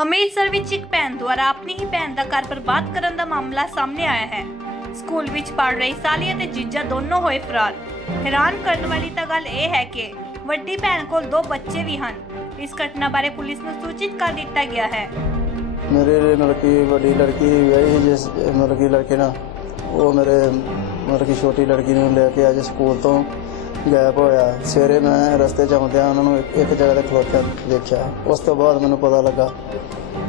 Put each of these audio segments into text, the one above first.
ਅੰਮ੍ਰਿਤਸਰ ਵਿੱਚ ਇੱਕ ਭੈਣ ਦੁਆਰਾ ਆਪਣੀ ਹੀ ਭੈਣ ਦਾ ਘਰ ਬਰਬਾਦ ਕਰਨ ਦਾ ਮਾਮਲਾ ਸਾਹਮਣੇ ਆਇਆ ਹੈ। ਸਕੂਲ ਵਿੱਚ ਪੜ ਰਹੀ ਸਾਲੀ ਅਤੇ ਜੀਜਾ ਦੋਨੋਂ ਹੋਏ ਫਰਾਰ। ਹੈਰਾਨ ਕਰਨ ਵਾਲੀ ਤਾਂ ਗੱਲ ਇਹ ਹੈ ਕਿ ਵੱਡੀ ਭੈਣ ਕੋਲ ਦੋ ਬੱਚੇ ਵੀ ਹਨ। ਇਸ ਘਟਨਾ ਬਾਰੇ ਪੁਲਿਸ ਨੂੰ ਸੂਚਿਤ ਕਰ ਦਿੱਤਾ ਗਿਆ ਹੈ। ਮੇਰੇ ਮਤਲਬ ਕਿ ਵੱਡੀ ਲੜਕੀ ਵਿਆਹੀ ਜਿਸ ਮਤਲਬ ਕਿ ਲੜਕੇ ਨਾਲ। ਉਹ ਮੇਰੇ ਮਤਲਬ ਕਿ ਛੋਟੀ ਲੜਕੀ ਨੂੰ ਲੈ ਕੇ ਅੱਜ ਸਕੂਲ ਤੋਂ ਗਾਇਬ ਹੋਇਆ। ਸਵੇਰੇ ਮੈਂ ਰਸਤੇ 'ਚ ਆਉਂਦਿਆਂ ਉਹਨਾਂ ਨੂੰ ਇੱਕ ਜਗ੍ਹਾ ਤੇ ਖਲੋਤਿਆ ਦੇਖਿਆ। ਉਸ ਤੋਂ ਬਾਅਦ ਮੈਨੂੰ ਪਤਾ ਲੱਗਾ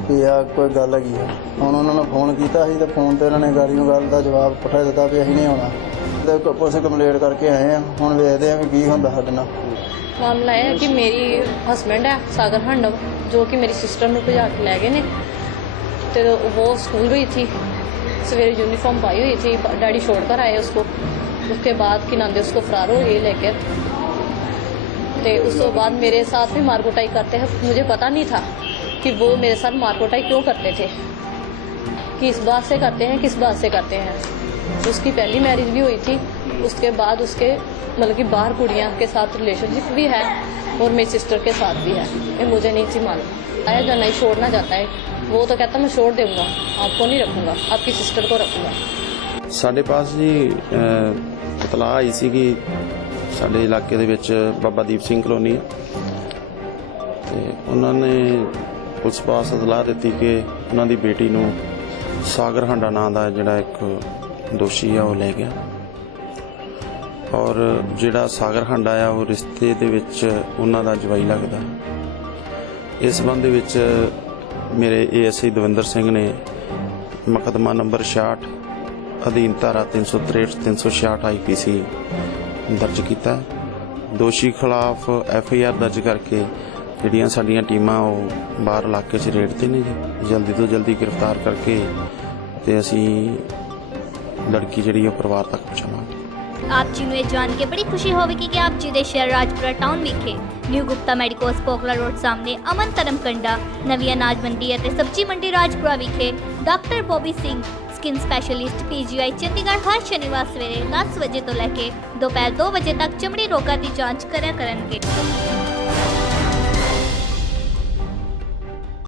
ਕਿ ਆ ਕੋਈ ਗੱਲ ਹੈਗੀ ਆ ਹੁਣ ਉਹਨਾਂ ਨੂੰ ਫੋਨ ਕੀਤਾ ਸੀ ਤੇ ਫੋਨ ਤੇ ਉਹਨਾਂ ਨੇ ਗਾੜੀ ਨੂੰ ਗੱਲ ਦਾ ਜਵਾਬ ਪੁੱਠਾ ਦਿੱਤਾ ਵੀ ਅਸੀਂ ਨਹੀਂ ਆਉਣਾ ਤੇ ਕ- ਪੁਲਿਸ ਕੰਪਲੇਂਟ ਕਰਕੇ ਆਏ ਆ ਹੁਣ ਵੇਖਦੇ ਆ ਵੀ ਕੀ ਹੁੰਦਾ ਸਾਡੇ ਨਾਲ ਮਾਮਲਾ ਇਹ ਹੈ ਕਿ ਮੇਰੀ ਹਸਬੈਂਡ ਹੈ ਸਾਗਰ ਹੰਡਵ ਜੋ ਕਿ ਮੇਰੀ ਸਿਸਟਰ ਨੂੰ ਭਜਾ ਕੇ ਲੈ ਗਏ ਨੇ ਤੇ ਉਹ स्कूल गई थी सवेरे यूनिफॉर्म पाई हुई थी डैडी छोड़कर आए उसको उसके बाद कि नाम दे उसको फरार हो गए लेकर तो उस तो बाद मेरे साथ भी मारकुटाई करते हैं मुझे पता नहीं था कि वो मेरे साथ मारकुटाई क्यों करते थे किस बात से करते हैं किस बात से करते हैं उसकी पहली मैरिज भी हुई थी उसके बाद उसके मतलब कि बाहर कुड़ियाँ के साथ रिलेशनशिप भी है और मेरी सिस्टर के साथ भी है ये मुझे नहीं थी मालूम आया जो नहीं छोड़ना चाहता है वो तो कहता मैं छोड़ दूंगा आपको नहीं रखूंगा आपकी सिस्टर को रखूंगा ਸਾਡੇ ਪਾਸ ਜੀ ਅਹ, ਇਤਲਾਹ ਆਈ ਸੀ ਕਿ ਸਾਡੇ ਇਲਾਕੇ ਦੇ ਵਿੱਚ ਬਾਬਾ ਦੀਪ ਸਿੰਘ ਕਲੋਨੀ ਹੈ ਤੇ ਉਹਨਾਂ ਨੇ ਪੁਲਿਸ ਪਾਸ ਸਲਾਹ ਦਿੱਤੀ ਕਿ ਉਹਨਾਂ ਦੀ ਬੇਟੀ ਨੂੰ ਸਾਗਰ ਹੰਡਾ ਨਾਂ ਦਾ ਜਿਹੜਾ ਇੱਕ ਦੋਸ਼ੀ ਆ, ਉਹ ਲੈ ਗਿਆ। ਔਰ ਜਿਹੜਾ ਸਾਗਰ ਹੰਡਾ ਆ, ਉਹ ਰਿਸ਼ਤੇ ਦੇ ਵਿੱਚ ਉਹਨਾਂ ਦਾ ਜਵਾਈ ਲੱਗਦਾ। ਇਸ ਸੰਬੰਧ ਦੇ ਵਿੱਚ ਮੇਰੇ ਏਐਸਆਈ ਦਵਿੰਦਰ ਸਿੰਘ ਨੇ ਮੁਕੱਦਮਾ ਨੰਬਰ 66 ਅਧੀਨ ਧਾਰਾ 363 366 ਆਈਪੀਸੀ ਦਰਜ ਕੀਤਾ। ਦੋਸ਼ੀ ਖਿਲਾਫ ਐਫ ਆਈ ਆਰ ਦਰਜ ਕਰਕੇ ਜਿਹੜੀਆਂ ਸਾਡੀਆਂ ਟੀਮਾਂ ਉਹ ਬਾਹਰ ਇਲਾਕੇ 'ਚ ਰੇਡ ਤੇ ਨੇ ਜੀ। ਜਲਦੀ ਤੋਂ ਜਲਦੀ ਗ੍ਰਿਫਤਾਰ ਕਰਕੇ ਤੇ ਅਸੀਂ ਲੜਕੀ ਜਿਹੜੀ ਉਹ ਪਰਿਵਾਰ ਤੱਕ ਪਹੁੰਚਾਵਾਂਗੇ। ਆਪ ਜੀ ਨੂੰ ਇਹ ਜਾਣ ਕੇ ਬੜੀ ਖੁਸ਼ੀ ਹੋਵੇਗੀ ਕਿ ਆਪ ਜੀ ਦੇ ਸ਼ਹਿਰ ਰਾਜਪੁਰਾ ਟਾਊਨ ਵਿਖੇ ਨਿਊ ਗੁਪਤਾ ਮੈਡੀਕੋਸ ਪੋਕਲਾ ਰੋਡ ਸਾਹਮਣੇ ਅਮਨ ਧਰਮਕੰਡਾ ਨਵੀਂ ਅਨਾਜ ਮੰਡੀ ਅਤੇ ਸਬਜ਼ੀ ਮੰਡੀ ਰਾਜਪੁਰਾ ਵਿਖੇ doctor Bobby Singh, skin specialist PGI Chandigarh ਹਰ ਸ਼ਨੀਵਾਰ ਸਵੇਰੇ 10 ਵਜੇ ਤੋਂ ਲੈ ਕੇ ਦੁਪਹਿਰ 2 ਵਜੇ ਤੱਕ ਚਮੜੀ ਰੋਗਾਂ ਦੀ ਜਾਂਚ ਕਰਿਆ ਕਰਨਗੇ।